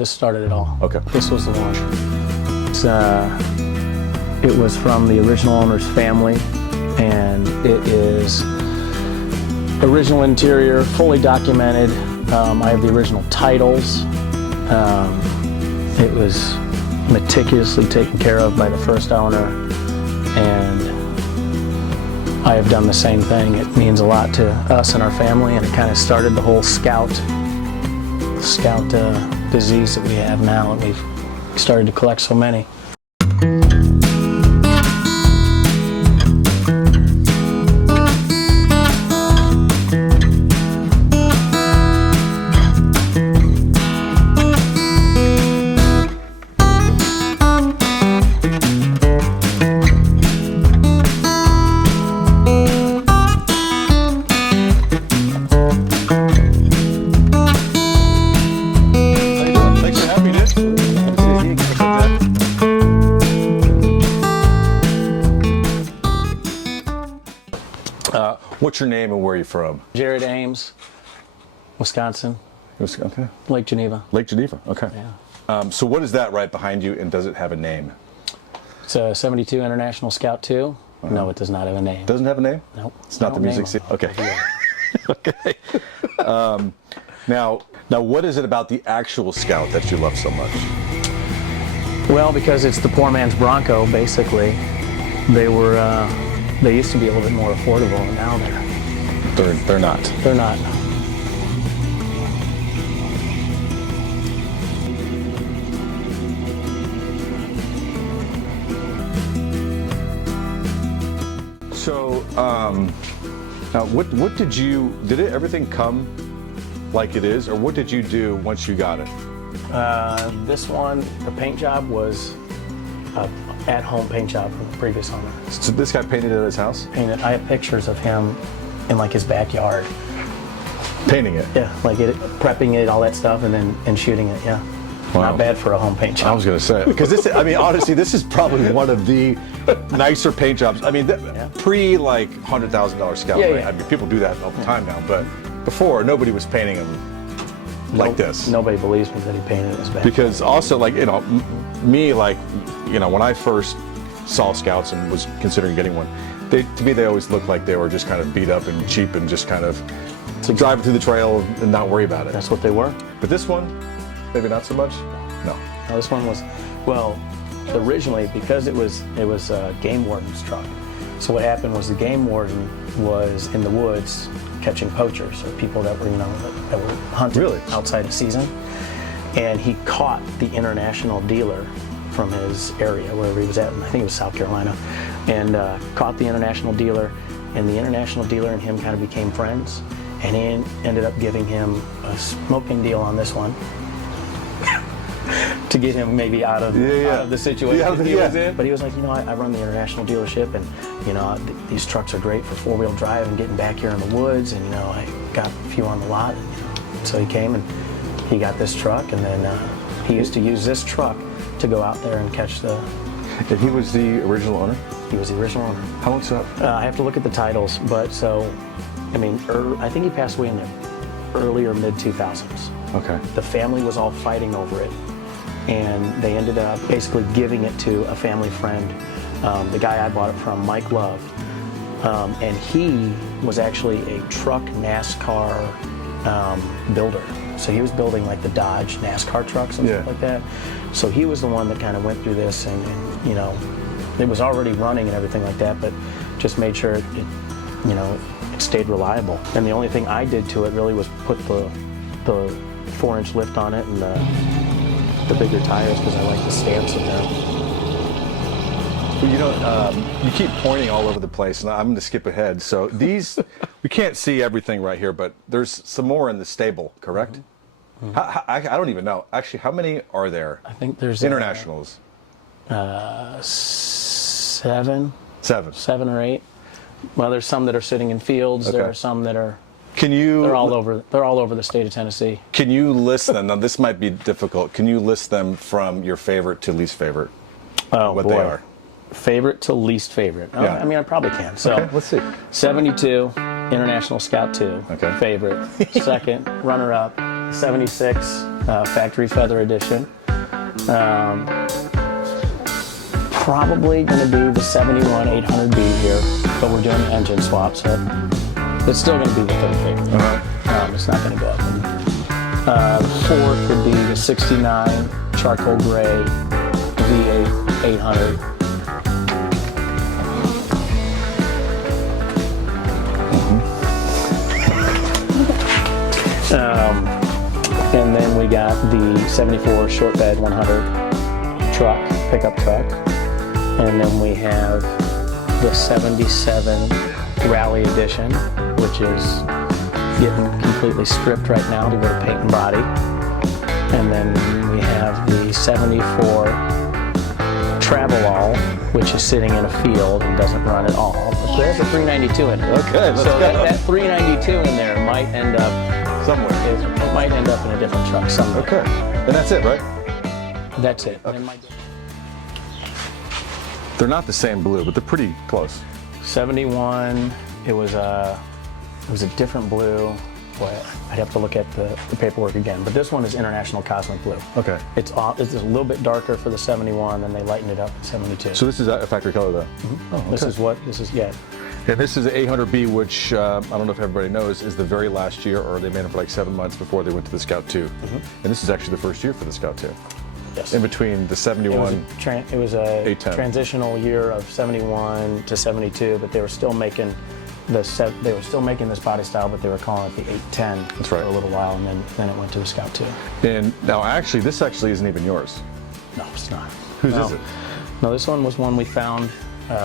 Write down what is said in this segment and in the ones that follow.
This started it all. Okay. This was the one. It was from the original owner's family, and it is original interior, fully documented. I have the original titles. It was meticulously taken care of by the first owner, and I have done the same thing. It means a lot to us and our family, and it kind of started the whole scout disease that we have now, and we've started to collect so many. What's your name and where are you from? Jered Ames, Wisconsin. Okay. Lake Geneva. Lake Geneva, okay. Yeah. So what is that right behind you, and does it have a name? It's a 72 International Scout 2. No, it does not have a name. Doesn't have a name? Nope. It's not the music scene? Okay. Okay. Now, what is it about the actual Scout that you love so much? Well, because it's the poor man's Bronco, basically. They used to be a little bit more affordable, and now They're not. they're not. So, now did everything come like it is, or what did you do once you got it? This one, the paint job was at-home paint job from the previous owner. So this guy painted it at his house? Painted. I have pictures of him in like his backyard. Painting it? Yeah, like prepping it, all that stuff, and shooting it. Yeah. Wow. Not bad for a home paint job. I was going to say, because this, I mean, honestly, this is probably one of the nicer paint jobs. I mean, pre like $100,000 Scout, Yeah, right? yeah. I mean, people do that all the time now, but before nobody was painting them like this. Nobody believes me that he painted his backyard. Because also, like, you know, me, like, you know, when I first saw Scouts and was considering getting one, to me they always looked like they were just kind of beat up and cheap and just kind of driving through the trail and not worry about it. That's what they were. But this one, maybe not so much. No. Now, this one was, well, originally because it was a game warden's truck. So what happened was the game warden was in the woods catching poachers or people that were, you know, that were hunting outside of season, and he caught the international dealer from his area wherever he was at. I think it was South Carolina, and caught the international dealer, and the international dealer and him kind of became friends, and he ended up giving him a smoking deal on this one to get him maybe out of the situation he was in. But he was like, you know, I run the international dealership, and you know, these trucks are great for four-wheel drive and getting back here in the woods, and you know, I got a few on the lot, and, you know, so he came and he got this truck, and then he used to use this truck to go out there and catch the... And he was the original owner? He was the original owner. How long's that? I have to look at the titles, but so, I mean, I think he passed away in the early or mid-2000s. Okay. The family was all fighting over it, and they ended up basically giving it to a family friend, the guy I bought it from, Mike Love, and he was actually a truck NASCAR builder. So he was building like the Dodge NASCAR trucks and stuff like that. So he was the one that kind of went through this, and you know, it was already running and everything like that, but just made sure it you know, it stayed reliable. And the only thing I did to it really was put the 4-inch lift on it and the bigger tires, because I like the stance of them. Well, you know, you keep pointing all over the place, and I'm going to skip ahead. So these, we can't see everything right here, but there's some more in the stable, correct? Mm-hmm. I don't even know. Actually, how many are there? I think there's internationals. 7. 7. 7 or 8. Well, there's some that are sitting in fields. Okay. There are some that are. They're all over the state of Tennessee. Can you list them? Now, this might be difficult. Can you list them from your favorite to least favorite? Oh, what boy. they are? Favorite to least favorite. Oh, Yeah. I mean, I probably can. So, okay, let's see. 72, International Scout 2, okay. favorite. Second, runner-up, '76 Factory Feather Edition. Probably going to be the '71 800B here, but we're doing an engine swap, so it's still going to be the third favorite. It's not going to go up. The fourth would be the '69 Charcoal Gray V8 800. And then we got the '74 Short Bed 100 truck, pickup truck. And then we have the '77 Rally Edition, which is getting completely stripped right now to go to paint and body. And then we have the '74 Travelall, which is sitting in a field and doesn't run at all. But there's a 392 in it. Okay, let's so go. that 392 in there might end up Somewhere. It might end up in a different truck somewhere. Okay. And that's it, right? That's it. Okay. They're not the same blue, but they're pretty close. '71, it was a different blue. Boy, I'd have to look at the paperwork again. But this one is International Cosmic Blue. Okay. It's a little bit darker for the '71, and they lightened it up in '72. So this is a factory color, though? Oh, okay. This is, yeah. And this is the 800B, which I don't know if everybody knows, is the very last year, or they made it for like 7 months before they went to the Scout 2. And this is actually the first year for the Scout 2. Yes. In between the '71. It was a 810. transitional year of '71 to '72, but they were still making this body style, but they were calling it the 810 That's right. for a little while, and then it went to the Scout 2. And now, actually, this actually isn't even yours. No, it's not. Whose is it? No, this one was one we found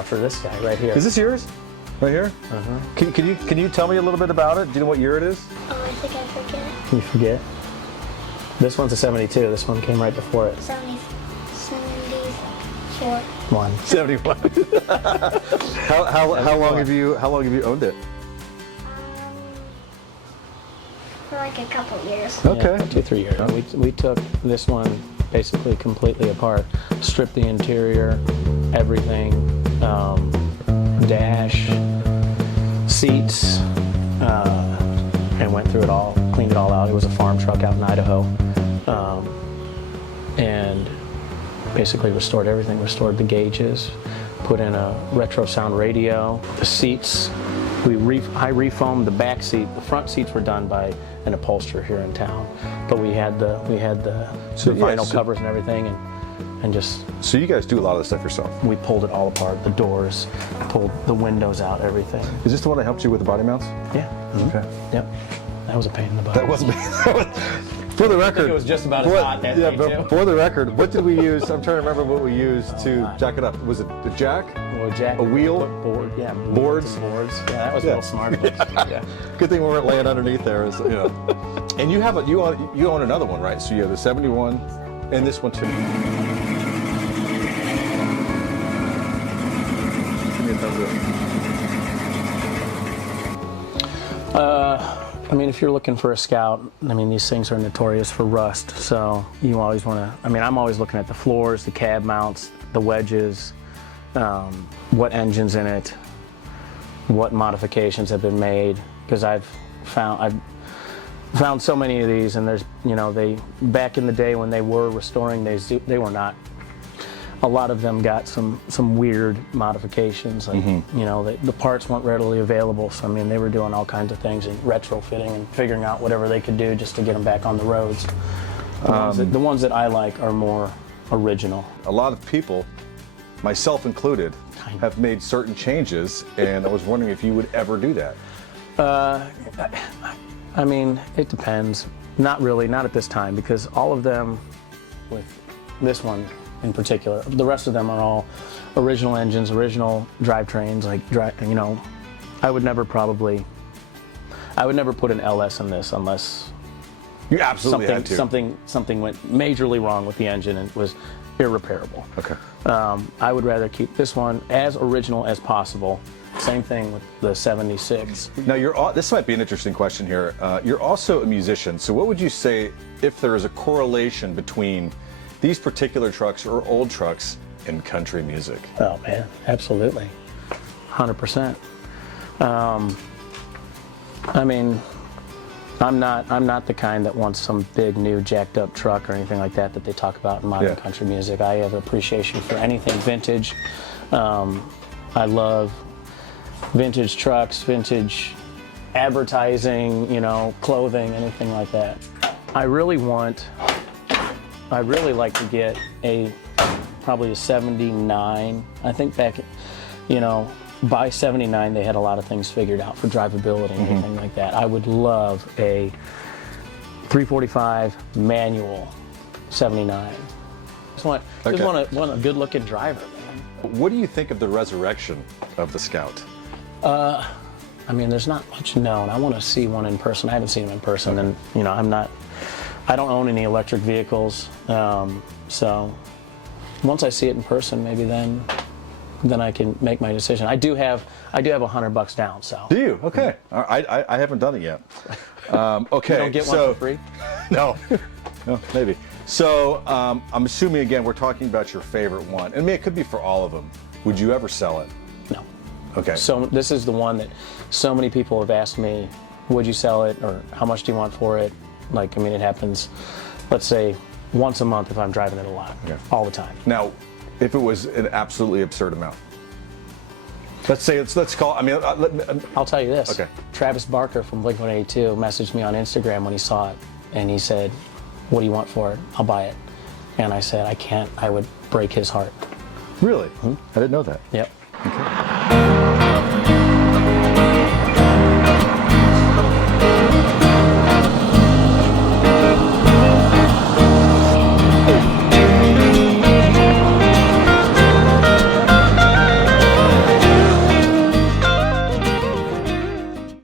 for this guy right here. Is this yours? Right here? Can you tell me a little bit about it? Do you know what year it is? Oh, I think I forget. You forget? This one's a '72. This one came right before it. 74. One. 71. how long have you owned it? For like a couple years. Okay. Yeah, 2-3 years. We took this one basically completely apart, stripped the interior, everything, dash, seats, and went through it all, cleaned it all out. It was a farm truck out in Idaho, and basically restored everything, restored the gauges, put in a retro sound radio. The seats, I refoamed the back seat. The front seats were done by an upholsterer here in town, but we had the vinyl covers and everything, and just. So you guys do a lot of this stuff yourself? We pulled it all apart, the doors, pulled the windows out, everything. Is this the one that helped you with the body mounts? Yeah. Okay. Yep. That was a pain in the butt. That wasn't. For the record, it was just about as hot that day, but too. for the record, what did we use? I'm trying to remember what we used to jack it up. Was it a jack? Well, jack, a wheel? board, yeah. Boards? Boards. Yeah, that was a little smart. Yeah. Good thing we weren't laying underneath there. You know. And you own another one, right? So you have the '71 and this one too. Give me a thumbs up. I mean, if you're looking for a Scout, I mean, these things are notorious for rust, so you always want to, I mean, I'm always looking at the floors, the cab mounts, the wedges, what engine's in it, what modifications have been made, because I've found so many of these, and there's, back in the day when they were restoring these, they were not. A lot of them got some weird modifications, like, the parts weren't readily available, so I mean, they were doing all kinds of things and retrofitting and figuring out whatever they could do just to get them back on the roads. The ones that I like are more original. A lot of people, myself included, have made certain changes, and I was wondering if you would ever do that. I mean, it depends. Not really, not at this time, because all of them, with this one in particular, the rest of them are all original engines, original drivetrains. I would never put an LS in this unless you absolutely had to. Something went majorly wrong with the engine and was irreparable. Okay. I would rather keep this one as original as possible. Same thing with the '76. Now, this might be an interesting question here. You're also a musician, so what would you say if there is a correlation between these particular trucks or old trucks and country music? Oh man, absolutely, 100%. I mean, I'm not the kind that wants some big new jacked up truck or anything like that they talk about in modern country music. I have appreciation for anything vintage. I love vintage trucks, vintage advertising, you know, clothing, anything like that. I really like to get probably a 79. I think back, you know, by 79 they had a lot of things figured out for drivability and anything like that. I would love a 345 manual 79. Just want a good looking driver, man. What do you think of the resurrection of the Scout? I mean, there's not much known. I want to see one in person. I haven't seen him in person, and you know, I don't own any electric vehicles. So once I see it in person, maybe then I can make my decision. I do have $100 down. So. Do you? Okay. I haven't done it yet. Okay. You don't get one for free? No. No, maybe. So I'm assuming again we're talking about your favorite one. I mean, it could be for all of them. Would you ever sell it? No. Okay. So this is the one that so many people have asked me, would you sell it, or how much do you want for it? Like, I mean, it happens, let's say, once a month if I'm driving it a lot, all the time. Now, if it was an absolutely absurd amount, let's call. I mean, I'll tell you this. Okay. Travis Barker from Blink-182 messaged me on Instagram when he saw it, and he said, "What do you want for it? I'll buy it." And I said, "I can't. I would break his heart." Really? I didn't know that. Yep.